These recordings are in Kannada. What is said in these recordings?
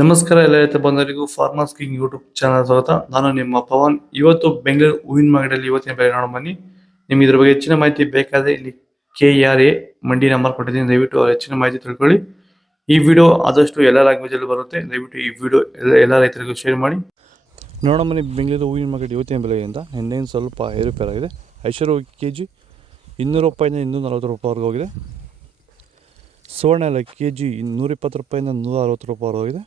ನಮಸ್ಕಾರ ಎಲ್ಲ ರೈತ ಬಂಧುಗಳಿಗೂ ಫಾರ್ಮರ್ಸ್ ಕಿಂಗ್ ಯೂಟ್ಯೂಬ್ ಚಾನಲ್ ಸ್ವಾಗತ. ನಾನು ನಿಮ್ಮ ಪವನ್. ಇವತ್ತು ಬೆಂಗಳೂರು ಹೂವಿನ ಮಾರ್ಕೆಟಲ್ಲಿ ಇವತ್ತಿನ ಬೆಲೆ ನೋಡೋಣ ಬನ್ನಿ. ನಿಮ್ಗೆ ಇದ್ರ ಬಗ್ಗೆ ಹೆಚ್ಚಿನ ಮಾಹಿತಿ ಬೇಕಾದ್ರೆ ಇಲ್ಲಿ KRA ಮಂಡಿ ನಂಬರ್ ಕೊಟ್ಟಿದ್ದೀನಿ, ದಯವಿಟ್ಟು ಹೆಚ್ಚಿನ ಮಾಹಿತಿ ತಿಳ್ಕೊಳ್ಳಿ. ಈ ವಿಡಿಯೋ ಆದಷ್ಟು ಎಲ್ಲ ಲ್ಯಾಂಗ್ವೇಜ್ ಅಲ್ಲಿ ಬರುತ್ತೆ, ದಯವಿಟ್ಟು ಈ ವಿಡಿಯೋ ಎಲ್ಲ ರೈತರಿಗೂ ಶೇರ್ ಮಾಡಿ. ನೋಡೋಣ ಬನ್ನಿ ಬೆಂಗಳೂರು ಹೂವಿನ ಮಾರ್ಕೆಟ್ ಇವತ್ತಿನ ಬೆಲೆಯಿಂದ ನಿನ್ನೆಯಿಂದ ಸ್ವಲ್ಪ ಏರುಪೇರಾಗಿದೆ. ಐಶ್ವರ್ಯ KG 200 ರೂಪಾಯಿಂದ 240 ರೂಪಾಯಿವರೆಗೂ ಹೋಗಿದೆ. ಸುವರ್ಣ ಎಲ್ಲ KG 120 ರೂಪಾಯಿಂದ 160 ರೂಪಾಯಿವರೆಗೂ ಹೋಗಿದೆ.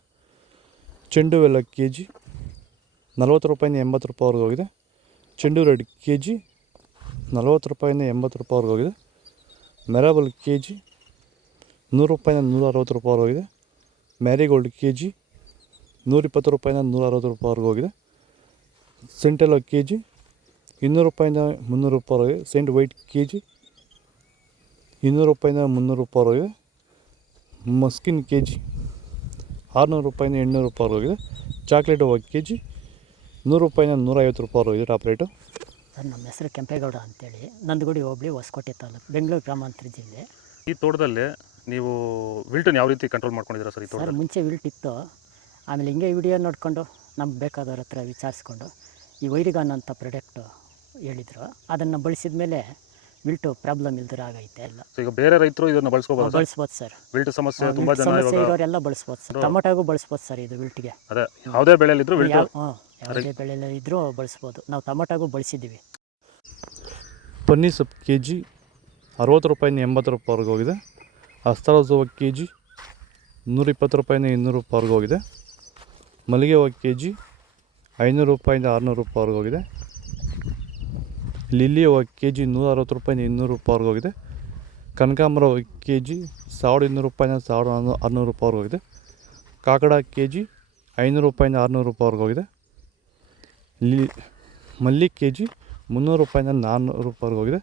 ಚೆಂಡು ಎಲ್ಲ KG 40 ರೂಪಾಯಿಂದ 80 ರೂಪಾಯಿವರೆಗೂ ಹೋಗಿದೆ. ಚೆಂಡು ರೆಡ್ KG 40 ರೂಪಾಯಿಂದ 80 ರೂಪಾಯಿವರೆಗೂ ಹೋಗಿದೆ. ಮೆರಾಬಲ್ KG 100 ರೂಪಾಯಿಂದ 160 ರೂಪಾಯಿವರೆಗೂ ಹೋಗಿದೆ. ಮ್ಯಾರಿಗೋಲ್ಡ್ KG 120 ರೂಪಾಯಿಂದ 160 ರೂಪಾಯಿವರೆಗೂ ಹೋಗಿದೆ. ಸೆಂಟೆಲ್ಲ KG 200 ರೂಪಾಯಿಂದ 300 ರೂಪಾಯಿವರೆಗೆ. ಸೆಂಟ್ ವೈಟ್ KG 200 ರೂಪಾಯಿಂದ 300 ರೂಪಾಯಿವರೆಗೆ. ಮಸ್ಕಿನ್ KG 600 ರೂಪಾಯಿಂದ 800 ರೂಪಾಯಿವರೆಗಿದೆ. ಚಾಕ್ಲೇಟ್ ಹೂವು KG 100 ರೂಪಾಯಿಂದ 150 ರೂಪಾಯಿವರೆಗಿದೆ ಟಾಪ್ ರೇಟು. ಸರ್, ನಮ್ಮ ಹೆಸರು ಕೆಂಪೇಗೌಡ ಅಂತೇಳಿ, ನಂದಗುಡಿ ಹೋಬಳಿ ಹೊಸಕೋಟೆ ತಾಲೂಕು, ಬೆಂಗಳೂರು ಗ್ರಾಮಾಂತರ ಜಿಲ್ಲೆ. ಈ ತೋಟದಲ್ಲಿ ನೀವು ವಿಲ್ಟನ್ ಯಾವ ರೀತಿ ಕಂಟ್ರೋಲ್ ಮಾಡ್ಕೊಂಡಿದ್ದೀರಾ ಸರ್? ಈ ಸರ್, ಮುಂಚೆ ವಿಲ್ಟ್ ಇತ್ತು. ಆಮೇಲೆ ಹಿಂಗೆ ವಿಡಿಯೋ ನೋಡಿಕೊಂಡು ನಮ್ಗೆ ಬೇಕಾದವ್ರ ಹತ್ರ ವಿಚಾರಿಸ್ಕೊಂಡು ಈ ವೈರಿಗಾನ್ ಅಂತ ಪ್ರಾಡಕ್ಟು ಹೇಳಿದರು. ಅದನ್ನು ಬಳಸಿದ ಮೇಲೆ ವಿಲ್ಟು ಪ್ರಾಬ್ಲಮ್ ಇಲ್ದಿರ ಆಗೈತೆ ಎಲ್ಲ. ಈಗ ಬೇರೆ ರೈತರು ಇದನ್ನು ಬಳಸ್ಬೋದು ಸರ್. ವಿಲ್ಟ್ ಸಮಸ್ಯೆ ತುಂಬ ಜನ ಇರೋರೆಲ್ಲ ಬಳಸ್ಬೋದು ಸರ್. ಟೊಮೊಟೊಗೂ ಬಳಸ್ಬೋದು ಸರ್ ಇದು ವಿಲ್ಟ್ಗೆ. ಅದೇ ಯಾವುದೇ ಬೆಳೆಯಲ್ಲಿದ್ದರೂ ಯಾವುದೇ ಬೆಳೆಯಲ್ಲಿ ಇದ್ದರೂ ಬಳಸ್ಬೋದು. ನಾವು ಟೊಮೊಟೊಗೂ ಬಳಸಿದ್ದೀವಿ. ಪನ್ನೀರ್ ಸೊಪ್ಪು KG 60 ರೂಪಾಯಿಂದ 80 ರೂಪಾಯಿವರೆಗೂ ಹೋಗಿದೆ. ಅಸ್ತರೋಸ್ ಹೂವು KG 120 ರೂಪಾಯಿಂದ 200 ರೂಪಾಯಿವರೆಗೂ ಹೋಗಿದೆ. ಮಲ್ಲಿಗೆ ಹೂವು KG 500 ರೂಪಾಯಿಂದ 600 ರೂಪಾಯಿವರೆಗೂ ಹೋಗಿದೆ. ಲಿಲ್ಲಿ ಹೂವು KG 160 ರೂಪಾಯಿಂದ 200 ರೂಪಾಯಿವರೆಗೂ ಹೋಗಿದೆ. ಕನಕಾಂಬರ ಹೂವು KG 1200 ರೂಪಾಯಿಂದ 1600 ರೂಪಾಯಿವರೆಗೂ ಹೋಗಿದೆ. ಕಾಕಡ KG 500 ರೂಪಾಯಿಂದ 600 ರೂಪಾಯಿವರೆಗೂ ಹೋಗಿದೆ. ಮಲ್ಲಿ KG 300 ರೂಪಾಯಿಂದ 400 ರೂಪಾಯಿವರೆಗೂ ಹೋಗಿದೆ.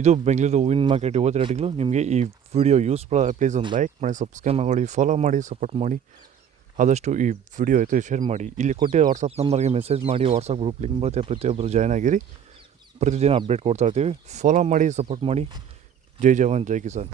ಇದು ಬೆಂಗಳೂರು ಹೂವಿನ ಮಾರ್ಕೆಟ್ ಇವತ್ತು ರೇಟ್ಗಳು. ನಿಮಗೆ ಈ ವಿಡಿಯೋ ಯೂಸ್ಫುಲ್ ಪ್ಲೀಸ್ ಒಂದು ಲೈಕ್ ಮಾಡಿ, ಸಬ್ಸ್ಕ್ರೈಬ್ ಮಾಡಿ, ಫಾಲೋ ಮಾಡಿ, ಸಪೋರ್ಟ್ ಮಾಡಿ. ಆದಷ್ಟು ಈ ವಿಡಿಯೋ ಆಯಿತು ಶೇರ್ ಮಾಡಿ. ಇಲ್ಲಿ ಕೊಟ್ಟಿರೋ ವಾಟ್ಸಪ್ ನಂಬರ್ಗೆ ಮೆಸೇಜ್ ಮಾಡಿ. ವಾಟ್ಸಪ್ ಗ್ರೂಪ್ ಲಿಂಕ್ ಬರುತ್ತೆ, ಪ್ರತಿಯೊಬ್ಬರು ಜಾಯ್ನ್ ಆಗಿರಿ. ಪ್ರತಿದಿನ ಅಪ್ಡೇಟ್ ಕೊಡ್ತಾ ಇರ್ತೀವಿ. ಫಾಲೋ ಮಾಡಿ, ಸಪೋರ್ಟ್ ಮಾಡಿ. ಜೈ ಜವಾನ್, ಜೈ ಕಿಸಾನ್.